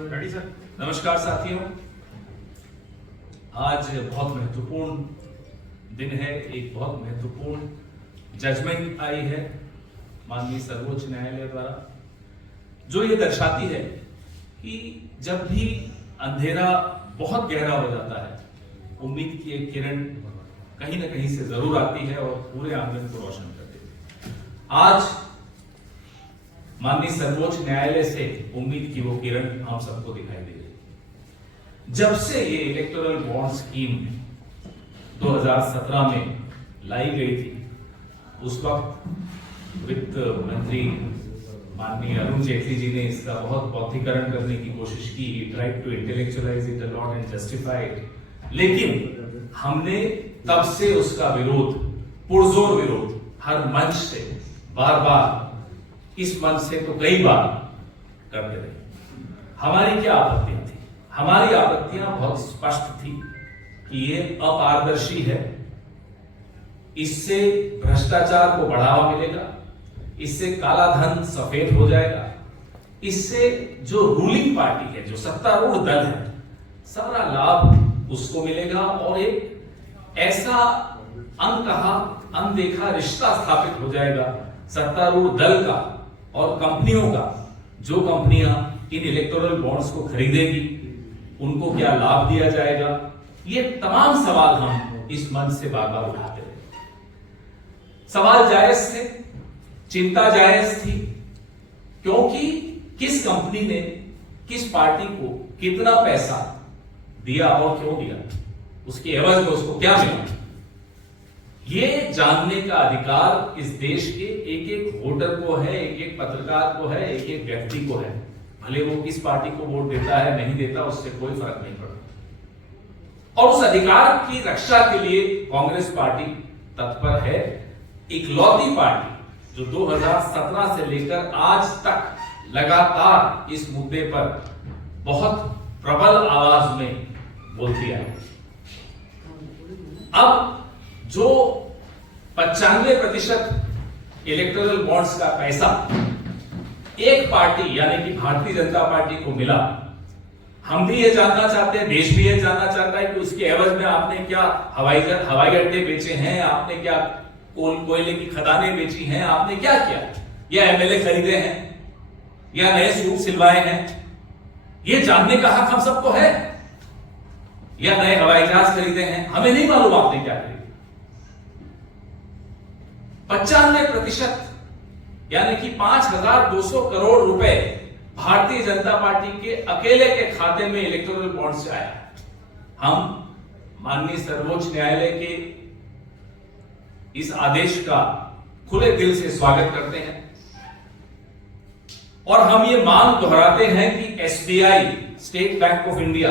Ready sir. नमस्कार साथियों, आज बहुत महत्वपूर्ण दिन है। एक बहुत महत्वपूर्ण जजमेंट आई है माननीय सर्वोच्च न्यायालय द्वारा, जो ये दर्शाती है कि जब भी अंधेरा बहुत गहरा हो जाता है, उम्मीद की एक किरण कहीं ना कहीं से जरूर आती है और पूरे आंगन को रोशन कर देती है। आज माननीय सर्वोच्च न्यायालय से उम्मीद की वो किरण हम सबको दिखाई दे रही है। जब से ये इलेक्टोरल बॉन्ड स्कीम 2017 में लाई गई थी, उस वक्त वित्त मंत्री माननीय अरुण जेटली जी ने इसका बहुत बौद्धिकरण करने की कोशिश की, tried to intellectualize it a lot and justify it, लेकिन हमने तब से उसका विरोध, पुरजोर विरोध, हर मंच से बार बार, इस मंच से तो कई बार करते रहे। हमारी क्या आपत्तियां थी? हमारी आपत्तियां बहुत स्पष्ट थी कि ये अपारदर्शी है, इससे भ्रष्टाचार को बढ़ावा मिलेगा, इससे काला धन सफेद हो जाएगा, इससे जो रूलिंग पार्टी है, जो सत्तारूढ़ दल है, सारा लाभ उसको मिलेगा और एक ऐसा अनकहा अनदेखा रिश्ता स्थापित हो जाएगा सत्तारूढ़ दल का और कंपनियों का। जो कंपनियां इन इलेक्टोरल बॉन्ड्स को खरीदेगी, उनको क्या लाभ दिया जाएगा? ये तमाम सवाल हम इस मंच से बार बार उठाते रहे। सवाल जायज थे, चिंता जायज थी, क्योंकि किस कंपनी ने किस पार्टी को कितना पैसा दिया और क्यों दिया, उसके एवज में उसको क्या मिला, ये जानने का अधिकार इस देश के एक एक वोटर को है, एक एक पत्रकार को है, एक एक व्यक्ति को है। भले वो किस पार्टी को वोट देता है, नहीं देता, उससे कोई फर्क नहीं पड़ता। और उस अधिकार की रक्षा के लिए कांग्रेस पार्टी तत्पर है। इकलौती पार्टी जो 2017 से लेकर आज तक लगातार इस मुद्दे पर बहुत प्रबल आवाज में बोलती आई। अब जो 95% इलेक्टोरल बॉन्ड्स का पैसा एक पार्टी यानी कि भारतीय जनता पार्टी को मिला, हम भी ये जानना चाहते हैं, देश भी ये जानना चाहता है कि उसके एवज में आपने क्या हवाई अड्डे बेचे हैं, आपने क्या कोयले की खदानें बेची हैं, आपने क्या किया, या एमएलए खरीदे हैं, या नए सूट सिलवाए हैं। ये जानने का हक हम सबको है। या नए हवाई जहाज खरीदे हैं, हमें नहीं मालूम आपने क्या खरीदा। 95% यानी कि 5,200 करोड़ रुपए भारतीय जनता पार्टी के अकेले के खाते में इलेक्टोरल बॉन्ड से आया। हम माननीय सर्वोच्च न्यायालय के इस आदेश का खुले दिल से स्वागत करते हैं और हम ये मांग दोहराते हैं कि SBI, state bank of India,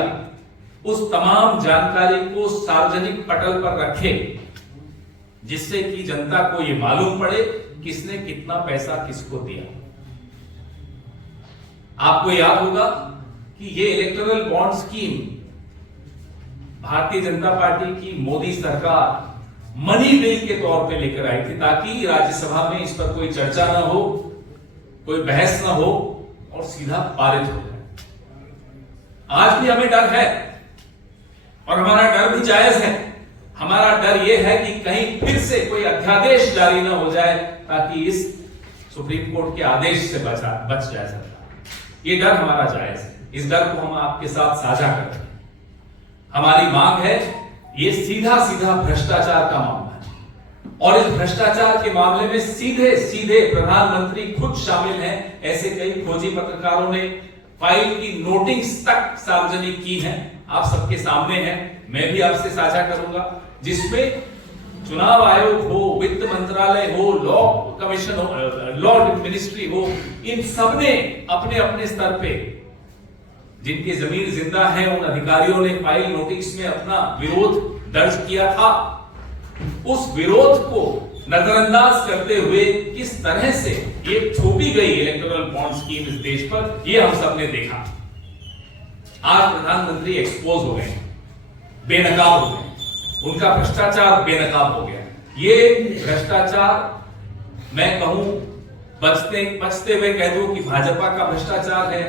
उस तमाम जानकारी को सार्वजनिक पटल पर रखे जिससे कि जनता को यह मालूम पड़े किसने कितना पैसा किसको दिया। आपको याद होगा कि यह electoral bond scheme Bharatiya Janata party की मोदी सरकार मनी बिल के तौर पे लेकर आई थी, ताकि राज्यसभा में इस पर कोई चर्चा ना हो, कोई बहस ना हो और सीधा पारित हो जाए। आज भी हमें डर है और हमारा डर भी जायज है। हमारा डर यह है कि कहीं फिर से कोई अध्यादेश जारी ना हो जाए ताकि इस सुप्रीम कोर्ट के आदेश से बच जाए सरकार। ये डर हमारा जायज है, इस डर को हम आपके साथ साझा करते हैं। हमारी मांग है, ये सीधा सीधा भ्रष्टाचार का मामला है और इस भ्रष्टाचार के मामले में सीधे सीधे प्रधानमंत्री खुद शामिल हैं। ऐसे कई खोजी पत्रकारों ने फाइल की नोटिंग्स तक सार्वजनिक की हैं, आप सबके सामने हैं, मैं भी आपसे साझा करूंगा, जिसमें चुनाव आयोग हो, वित्त मंत्रालय हो, लॉ कमीशन हो, लॉ मिनिस्ट्री हो, इन सबने अपने अपने स्तर पे जिनकी जमीन जिंदा है उन अधिकारियों ने फाइल नोटिस में अपना विरोध दर्ज किया था। उस विरोध को नजरअंदाज करते हुए किस तरह से ये थोपी गई इलेक्टोरल बॉन्ड स्कीम इस देश पर, ये हम सबने देखा। आज प्रधानमंत्री एक्सपोज हो गए, बेनकाब हो गए, उनका भ्रष्टाचार बेनकाब हो गया। ये भ्रष्टाचार मैं कहूं, बचते हुए कह दूं कि भाजपा का भ्रष्टाचार है,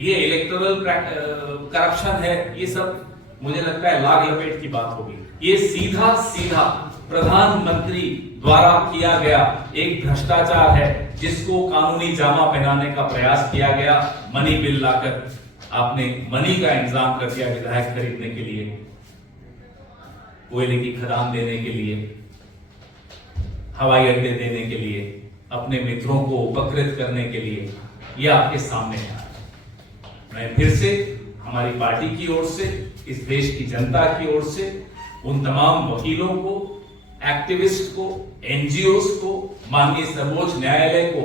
ये इलेक्टोरल करप्शन है, ये सब मुझे लगता है लाग लपेट की बात होगी। ये सीधा सीधा प्रधानमंत्री द्वारा किया गया एक भ्रष्टाचार है, जिसको कानूनी जामा पहनाने का प्रयास किया गया। मनी बिल लाकर आपने मनी का इंतजाम कर दिया विधायक खरीदने के लिए, कोयले की खदान देने के लिए, हवाई अड्डे देने के लिए, अपने मित्रों को उपकृत करने के लिए। ये आपके सामने है। मैं फिर से हमारी पार्टी की ओर से, इस देश की जनता की ओर से उन तमाम वकीलों को, एक्टिविस्ट को, एनजीओस को, माननीय सर्वोच्च न्यायालय को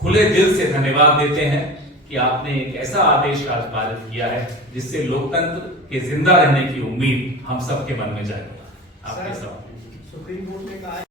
खुले दिल से धन्यवाद देते हैं कि आपने एक ऐसा आदेश आज पारित किया है जिससे लोकतंत्र के जिंदा रहने की उम्मीद हम सबके मन में जाएगा। आपके साथ सुप्रीम कोर्ट ने कहा